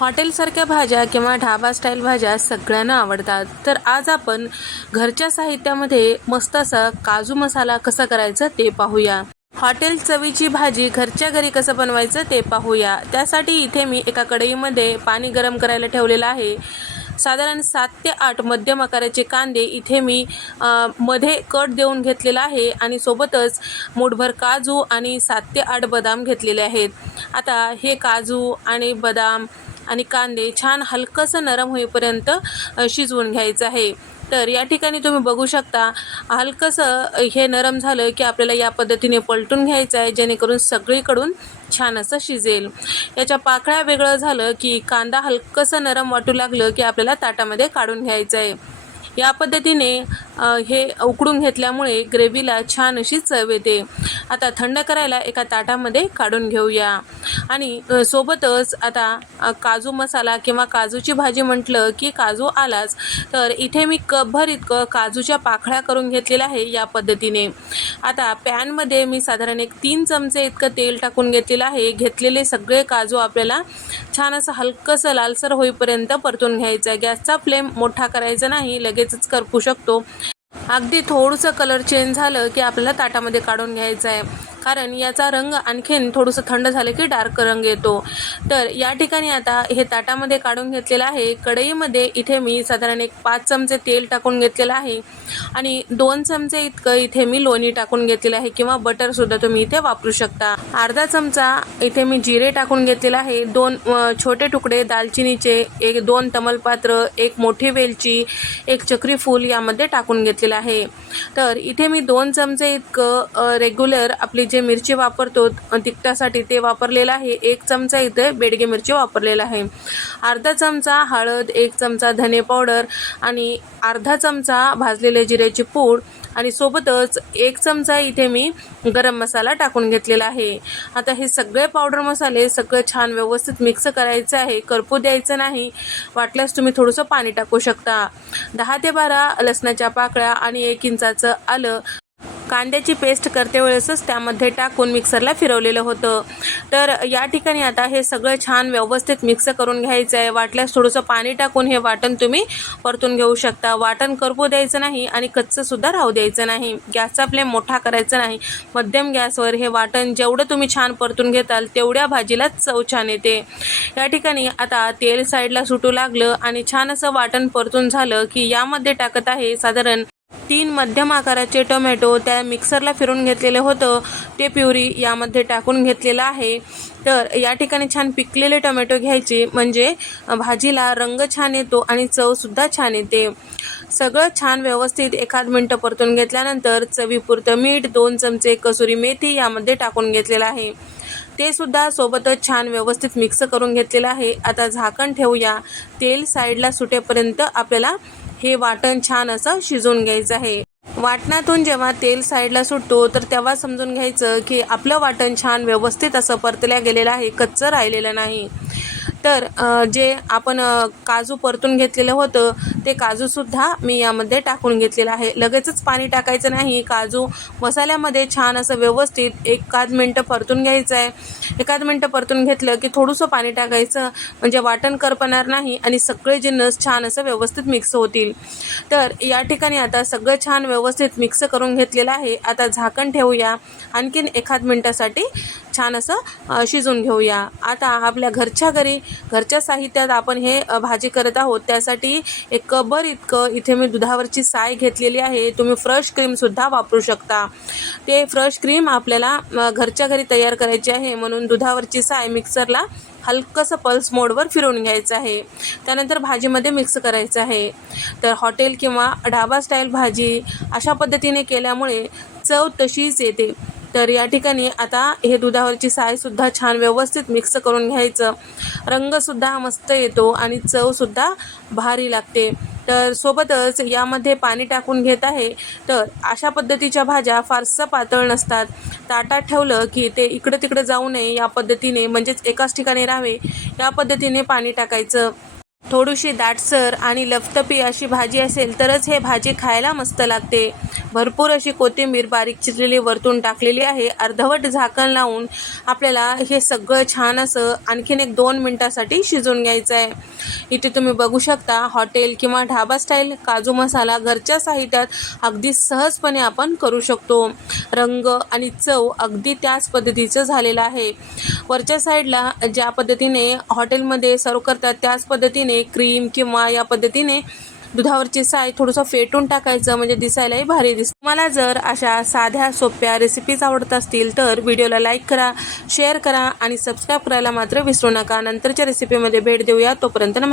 हॉटेलसारख्या भाज्या किंवा ढाबा स्टाईल भाज्या सगळ्यांना आवडतात. तर आज आपण घरच्या साहित्यामध्ये मस्त असा काजू मसाला कसा करायचा ते पाहूया. हॉटेल चवीची भाजी घरच्या घरी कसं बनवायचं ते पाहूया. त्यासाठी इथे मी एका कढईमध्ये पाणी गरम करायला ठेवलेलं आहे. साधारण सात ते आठ मध्यम आकाराचे कांदे इथे मी मध्ये कट देऊन घेतलेला आहे आणि सोबतच मूठभर काजू आणि सात ते आठ बदाम घेतलेले आहेत. आता हे काजू आणि बदाम आणि कांदे छान हलकंसं नरम होईपर्यंत शिजवून घ्यायचं आहे. तर या ठिकाणी तुम्ही बघू शकता हलकंसं हे नरम झालं की आपल्याला या पद्धतीने पलटून घ्यायचं आहे जेणेकरून सगळीकडून छान असं शिजेल. याच्या पाकळ्या वेगळं झालं की कांदा हलकंसं नरम वाटू लागलं की आपल्याला ताटामध्ये काढून घ्यायचं आहे. या पद्धतीने हे उकडून घेतल्यामुळे ग्रेव्हीला छान अशी चव येते. आता थंड करायला एका ताटामध्ये काढून घेऊया. आणि सोबतच आता काजू मसाला किंवा काजूची भाजी म्हटलं की काजू आलाच तर इथे मी कपभर इतकं काजूच्या पाखळ्या करून घेतलेल्या आहे या पद्धतीने. आता पॅनमध्ये मी साधारण एक तीन चमचे इतकं तेल टाकून घेतलेलं आहे. घेतलेले सगळे काजू आपल्याला छान असं हलकंसं लालसर होईपर्यंत परतून घ्यायचं आहे. गॅसचा फ्लेम मोठा करायचा नाही लगेचच करपू शकतो. अगदी थोडंसं कलर चेंज झालं की आपल्याला ताटामध्ये काढून घ्यायचं आहे. कारण याचा रंग आणखीन थोडंसं थंड झालं की डार्क रंग येतो. तर या ठिकाणी आता हे ताटामध्ये काढून घेतलेलं आहे. कढईमध्ये इथे मी साधारण एक पाच चमचे तेल टाकून घेतलेलं आहे. आणि दोन चमचे इतकं इथे मी लोणी टाकून घेतलेलं आहे किंवा बटरसुद्धा तुम्ही इथे वापरू शकता. अर्धा चमचा इथे मी जिरे टाकून घेतलेला आहे. दोन छोटे तुकडे दालचिनीचे एक दोन तमलपात्र एक मोठी वेलची एक चक्री फूल यामध्ये टाकून घेतलेलं आहे. तर इथे मी दोन चमचे इतकं रेग्युलर आपली जे मिरची वापरतो तिखटासाठी ते वापरलेलं आहे. एक चमचा इथे बेडगे मिरची वापरलेला आहे. अर्धा चमचा हळद एक चमचा धने पावडर आणि अर्धा चमचा भाजलेले जिऱ्याची पूड आणि सोबतच एक चमचा इथे मी गरम मसाला टाकून घेतलेला आहे. आता हे सगळे पावडर मसाले सगळं छान व्यवस्थित मिक्स करायचं आहे. करपू द्यायचं नाही. वाटल्यास तुम्ही थोडंसं पाणी टाकू शकता. दहा ते बारा लसणाच्या पाकळ्या आणि एक इंचाचं आलं कांद्याची पेस्ट करते वेळेसच त्यामध्ये टाकून मिक्सरला फिरवलेलं होतं. तर या ठिकाणी आता हे सगळं छान व्यवस्थित मिक्स करून घ्यायचं आहे वाटल्यास थोडंसं पाणी टाकून हे वाटण तुम्ही परतून घेऊ शकता. वाटण करपू द्यायचं नाही आणि कच्चंसुद्धा राहू द्यायचं नाही. गॅसचा फ्लेम मोठा करायचा नाही. मध्यम गॅसवर हे वाटण जेवढं तुम्ही छान परतून घेताल तेवढ्या भाजीला चव छान येते. या ठिकाणी आता तेल साईडला सुटू लागलं आणि छान असं वाटण परतून झालं की यामध्ये टाकत आहे साधारण तीन मध्यम आकाराचे टोमॅटो त्या मिक्सरला फिरून घेतलेलं होतं. ते प्युरी यामध्ये टाकून घेतलेलं आहे. तर या ठिकाणी छान पिकलेले टोमॅटो घ्यायचे. म्हणजे भाजीला रंग छान येतो आणि चवसुद्धा छान येते. सगळं छान व्यवस्थित एखाद मिनटं परतून घेतल्यानंतर चवीपुरतं मीठ दोन चमचे कसुरी मेथी यामध्ये टाकून घेतलेलं आहे. ते सुद्धा सोबतच छान व्यवस्थित मिक्स करून घेतलेलं आहे. आता झाकण ठेवूया. तेल साईडला सुटेपर्यंत आपल्याला हे वाटण छान असं शिजवून घ्यायचं आहे. वाटणातून जेव्हा तेल साईडला सुटतो तर तेव्हा समजून घ्यायचं की आपलं वाटण छान व्यवस्थित असं परतल्या गेलेलं आहे कच्चं राहिलेलं नाही. तर जे आपण काजू परतून घेतलेलं होतं ते काजूसुद्धा मी यामध्ये टाकून घेतलेलं आहे. लगेचच पाणी टाकायचं नाही. काजू मसाल्यामध्ये छान असं व्यवस्थित एकाद मिनटं परतून घ्यायचं आहे एकाद मिनटं परतून घेतलं की थोडंसं पाणी टाकायचं म्हणजे वाटण करपणार नाही आणि सगळे जिन्नस छान असं व्यवस्थित मिक्स होतील. तर या ठिकाणी आता सगळं छान व्यवस्थित मिक्स करून घेतलेलं आहे. आता झाकण ठेवूया. आणखीन एखाद मिनटासाठी छान असं शिजून शिजवून घेऊया. आता आपल्या घरच्या घरी घरच्या साहित्यात आपण हे भाजी करत आहोत. त्यासाठी एक कबर इतकं इथे मी दुधावरची साय घेतलेली आहे. तुम्ही फ्रेश क्रीमसुद्धा वापरू शकता. ते फ्रेश क्रीम आपल्याला घरच्या घरी तयार करायची आहे. म्हणून दुधावरची साय मिक्सरला हलकंसं पल्स मोडवर फिरवून घ्यायचं आहे. त्यानंतर भाजीमध्ये मिक्स करायचं आहे. तर हॉटेल किंवा ढाबा स्टाईल भाजी अशा पद्धतीने केल्यामुळे चव तशीच येते. तर या ठिकाणी आता हे दुधावरची सायसुद्धा छान व्यवस्थित मिक्स करून घ्यायचं. रंगसुद्धा मस्त येतो आणि चवसुद्धा भारी लागते. तर सोबतच यामध्ये पाणी टाकून घेत आहे. तर अशा पद्धतीच्या भाज्या फारसं पातळ नसतात. ताटात ठेवलं की ते इकडं तिकडं जाऊ नये या पद्धतीने म्हणजेच एकाच ठिकाणी राहावे या पद्धतीने पाणी टाकायचं. थोडीशी दाटसर आणि लफतपी अशी भाजी असेल तरच हे भाजी खायला मस्त लागते. भरपूर अशी कोथिंबीर बारीक चिरलेली वरतून टाकलेली आहे. अर्धवट झाकण लावून आपल्याला हे सगळं छान असं आणखीन एक दोन मिनटासाठी शिजून घ्यायचं आहे इथे तुम्ही बघू शकता हॉटेल किंवा ढाबा स्टाईल काजू मसाला घरच्या साहित्यात अगदी सहजपणे आपण करू शकतो. रंग आणि चव अगदी त्याच पद्धतीचं झालेलं आहे. वरच्या साईडला ज्या पद्धतीने हॉटेलमध्ये सर्व करतात त्याच पद्धतीने पद्धतीने क्रीम किंवा या पद्धतीने दुधावरची साय थोडंसं फेटून टाकायचं म्हणजे दिसायलाही भारी दिसतं. तुम्हाला जर अशा साध्या सोप्या रेसिपीज आवडत असतील तर व्हिडिओला लाईक करा शेअर करा आणि सबस्क्राईब करायला मात्र विसरू नका. नंतरच्या रेसिपीमध्ये भेट देऊया. तोपर्यंत नमस्कार.